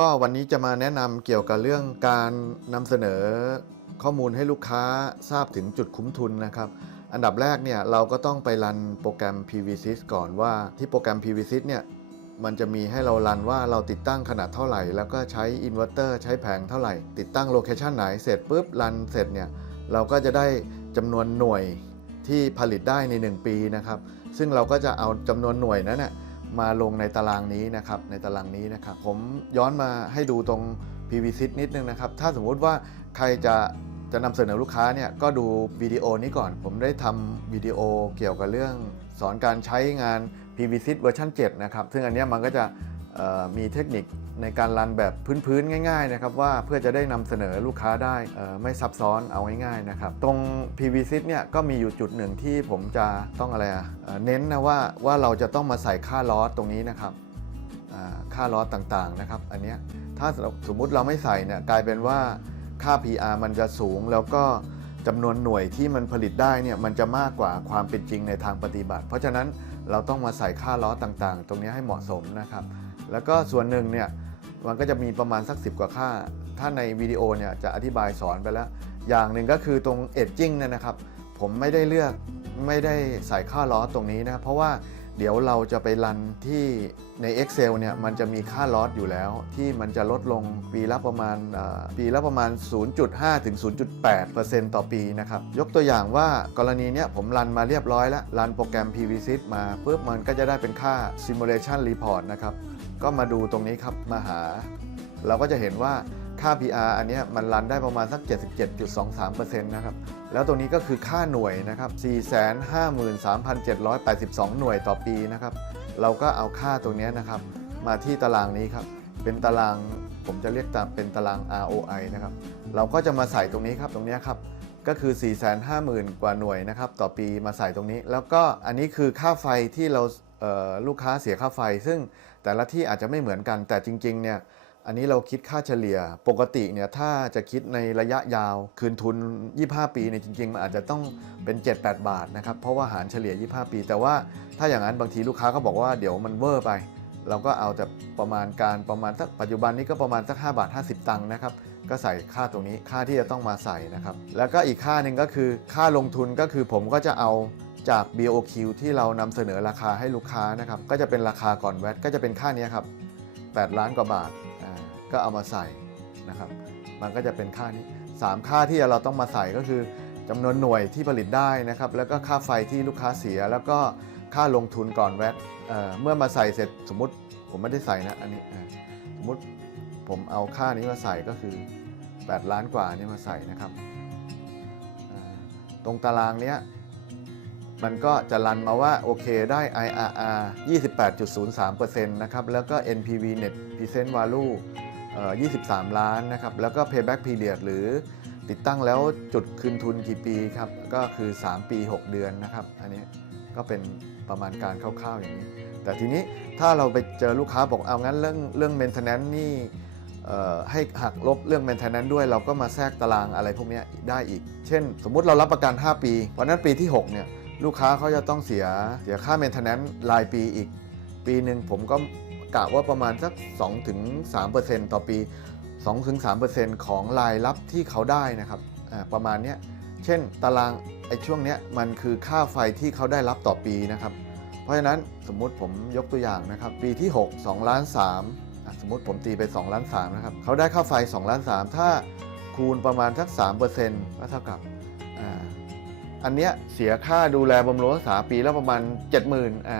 ก็วันนี้จะมาแนะนำเกี่ยวกับเรื่องการนำเสนอข้อมูลให้ลูกค้าทราบถึงจุดคุ้มทุนนะครับ อันดับแรกเนี่ยเราก็ต้องไปรันโปรแกรม PVSys ก่อนว่าที่โปรแกรม PVSys เนี่ยมันจะมีให้เรารันว่าเราติดตั้งขนาดเท่าไหร่ แล้วก็ใช้อินเวอร์เตอร์ใช้แผงเท่าไหร่ ติดตั้งโลเคชันไหนเสร็จปุ๊บรันเสร็จเนี่ยเราก็จะได้จำนวนหน่วยที่ผลิตได้ใน 1 ปีนะครับ ซึ่งเราก็จะเอาจำนวนหน่วยนั้นนะ มาลงในตารางนี้นะครับในตารางนี้นะครับ ผมย้อนมาให้ดูตรง PVC นิดนึงนะครับ ถ้าสมมุติว่าใครจะจะนำเสนอลูกค้าเนี่ยก็ดูวิดีโอนี้ก่อน ผมได้ทำวิดีโอเกี่ยวกับเรื่องสอนการใช้งาน PVC เวอร์ชัน7นะครับ ซึ่งอันนี้มันก็จะ มีเทคนิคในการรันแบบพื้นๆง่าย ๆ นะครับ ว่าเพื่อจะได้นำเสนอลูกค้าได้ไม่ซับซ้อนเอาง่ายๆนะครับ ตรง PVSys เนี่ยก็มีอยู่จุดหนึ่งที่ผมจะต้องอะไรอะเอ่อเน้นนะว่าว่าเราจะต้องมาใส่ค่าลอสตรงนี้นะครับค่าลอสต่างๆนะครับ อันเนี้ยถ้าสมมุติเราไม่ใส่เนี่ยกลายเป็นว่าค่า PR มันจะสูงแล้วก็จำนวนหน่วยที่มันผลิตได้เนี่ยมันจะมากกว่าความเป็นจริงในทางปฏิบัติ เพราะฉะนั้นเราต้องมาใส่ค่าล้อต่างๆ ตรงนี้ให้เหมาะสมนะครับ แล้วก็ส่วนหนึ่งเนี่ยมันก็จะมีประมาณสัก 10 กว่าค่า ถ้าในวิดีโอเนี่ยจะอธิบายสอนไปแล้ว อย่างหนึ่งก็คือตรงเอ g จิ้งเนี่ยนะครับ ผมไม่ได้เลือกไม่ได้ใส่ค่าล้อตรงนี้นะ เพราะว่าเดี๋ยวเราจะไปรันที่ใน Excel เนี่ยมันจะมีค่าลอสอยู่แล้ว ที่มันจะลดลงปีละประมาณปีละประมาณ 0.5 ถึง 0.8%ต่อปีนะครับ ยกตัวอย่างว่ากรณีเนี้ยผมรันมาเรียบร้อยแล้ว รันโปรแกรม PVSys มาปุ๊บมันก็จะได้เป็นค่า Simulation Report นะครับ ก็มาดูตรงนี้ครับมาหา เราก็จะเห็นว่าค่า PR อันนี้มันรันได้ประมาณสัก 77.23%นะครับ แล้วตรงนี้ก็คือค่าหน่วยนะครับ 453,782 หน่วยต่อปีนะครับ เราก็เอาค่าตรงนี้นะครับ มาที่ตารางนี้ครับ เป็นตารางผมจะเรียกตามเป็นตาราง ROI นะครับ เราก็จะมาใส่ตรงนี้ครับตรงนี้ครับ ก็คือ 450,000 กว่าหน่วยนะครับ ต่อปีมาใส่ตรงนี้ แล้วก็อันนี้คือค่าไฟที่เรา ลูกค้าเสียค่าไฟ ซึ่งแต่ละที่อาจจะไม่เหมือนกัน แต่จริงๆเนี่ยอันนี้เราคิดค่าเฉลี่ยปกติเนี่ยถ้าจะคิดในระยะยาวคืนทุน 25 ปีเนี่ยจริงๆ มันอาจจะต้องเป็น 7-8 บาทนะครับ เพราะว่าหารเฉลี่ย 25 ปี แต่ว่าถ้าอย่างนั้นบางทีลูกค้าก็บอกว่าเดี๋ยวมันเวอร์ไป เราก็เอาแต่ประมาณการประมาณสักปัจจุบันนี้ก็ประมาณสัก 5 บาท 50 ตังค์นะครับก็ใส่ค่าตรงนี้ค่าที่จะต้องมาใส่นะครับ แล้วก็อีกค่าหนึ่งก็คือค่าลงทุนก็คือผมก็จะเอา จาก BOQ ที่เรานำเสนอราคาให้ลูกค้านะครับ ก็จะเป็นราคาก่อนแวตก็จะเป็นค่านี้ครับ 8 ล้านกว่าบาทก็เอามาใส่นะครับ มันก็จะเป็นค่านี้ 3 ค่าที่เราต้องมาใส่ก็คือจำนวนหน่วยที่ผลิตได้นะครับ แล้วก็ค่าไฟที่ลูกค้าเสีย แล้วก็ค่าลงทุนก่อนแวตเเมื่อมาใส่เสร็จสมมติผมไม่ได้ใส่นะอันนี้สมมติผมเอาค่านี้มาใส่ก็คือ 8 ล้านกว่านี่มาใส่นะครับ ตรงตารางเนี้ย มันก็จะรันมาว่าโอเคได้ IRR 28.03%นะครับ แล้วก็ NPV Net Present Value เอ่อ23 ล้านนะครับ แล้วก็ Payback Period หรือติดตั้งแล้วจุดคืนทุนกี่ปีครับ ก็คือ 3 ปี 6 เดือนนะครับ อันนี้ก็เป็นประมาณการคร่าวๆอย่างนี้ แต่ทีนี้ถ้าเราไปเจอลูกค้าบอกเอางั้นเรื่องเรื่อง maintenance นี่ให้หักลบเรื่อง maintenance ด้วยเราก็มาแทรกตารางอะไรพวกนี้ได้อีก เช่น สมมุติเรารับประกัน 5 ปี เพราะฉะนั้นปีที่ 6 เนี่ย ลูกค้าเขาจะต้องเสียเสียค่า maintenance รายปีอีก ปีหนึ่งผมก็กะว่าประมาณสัก 2-3%ต่อปี 2-3%ของรายรับที่เขาได้นะครับประมาณนี้เช่นตารางไอ้ช่วงนี้มันคือค่าไฟที่เขาได้รับต่อปีนะครับ เพราะฉะนั้นสมมุติผมยกตัวอย่างนะครับ ปีที่ 6 2ล้าน3สมมติผมตีไป2ล้าน3นะครับเขาได้ค่าไฟ2ล้าน3ถ้าคูณประมาณสัก3%ก็เท่ากับ อันเนี้ยเสียค่าดูแลบำรุงรักษาปีละประมาณ 70,000อ่า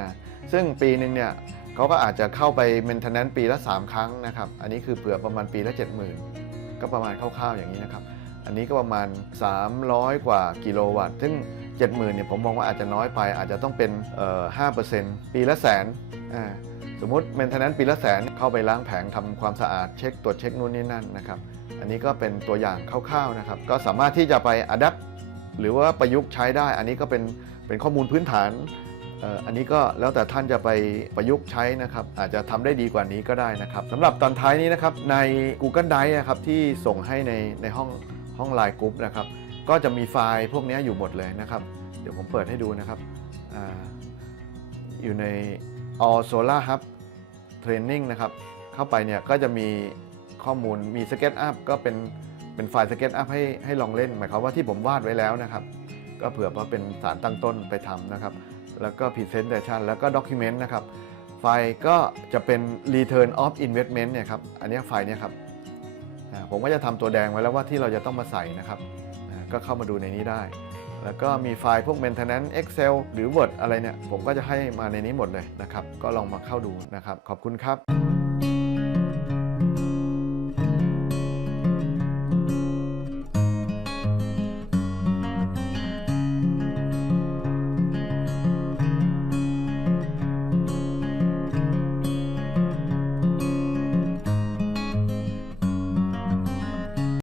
ซึ่งปีหนึ่งเนี่ยเขาก็อาจจะเข้าไป maintenance ปีละ 3 ครั้งนะครับ อันนี้คือเผื่อประมาณปีละ 70,000 ก็ประมาณคร่าวๆอย่างนี้นะครับ อันนี้ก็ประมาณ 300 กว่ากิโลวัตต์ ซึ่ง 70,000เนี่ยผมมองว่าอาจจะน้อยไปอาจจะต้องเป็นเอ่อ5%ปีละแสนอ่าสมมติ maintenance ปีละแสนเข้าไปล้างแผงทำความสะอาดเช็คตรวจเช็คนู่นนี่นั่นนะครับ อันนี้ก็เป็นตัวอย่างคร่าวๆนะครับ ก็สามารถที่จะไป adapt หรือว่าประยุกต์ใช้ได้ อันนี้ก็เป็นเป็นข้อมูลพื้นฐานอันนี้ก็แล้วแต่ท่านจะไปประยุกต์ใช้นะครับ อาจจะทำได้ดีกว่านี้ก็ได้นะครับสำหรับตอนท้ายนี้นะครับใน Google Drive นะครับที่ส่งให้ในในห้องห้องไลน์กรุ๊ปนะครับก็จะมีไฟล์พวกนี้อยู่หมดเลยนะครับ เดี๋ยวผมเปิดให้ดูนะครับออยู่ใน All Solar Hub Training นะครับ เข้าไปเนี่ยก็จะมีข้อมูลมี SketchUp ก็เป็น เป็นไฟล์ SketchUp ให้ให้ลองเล่น หมายความว่าที่ผมวาดไว้แล้วนะครับ ก็เผื่อว่าเป็นสารตั้งต้นไปทำนะครับ แล้วก็ Presentation แล้วก็ Document นะครับ ไฟล์ก็จะเป็น Return of Investment เนี่ยครับ อันนี้ไฟล์เนี่ยครับ ผมก็จะทำตัวแดงไว้แล้วว่าที่เราจะต้องมาใส่นะครับ ก็เข้ามาดูในนี้ได้ แล้วก็มีไฟล์พวก Maintenance Excel หรือ Word อะไรเนี่ย ผมก็จะให้มาในนี้หมดเลยนะครับ ก็ลองมาเข้าดูนะครับ ขอบคุณครับ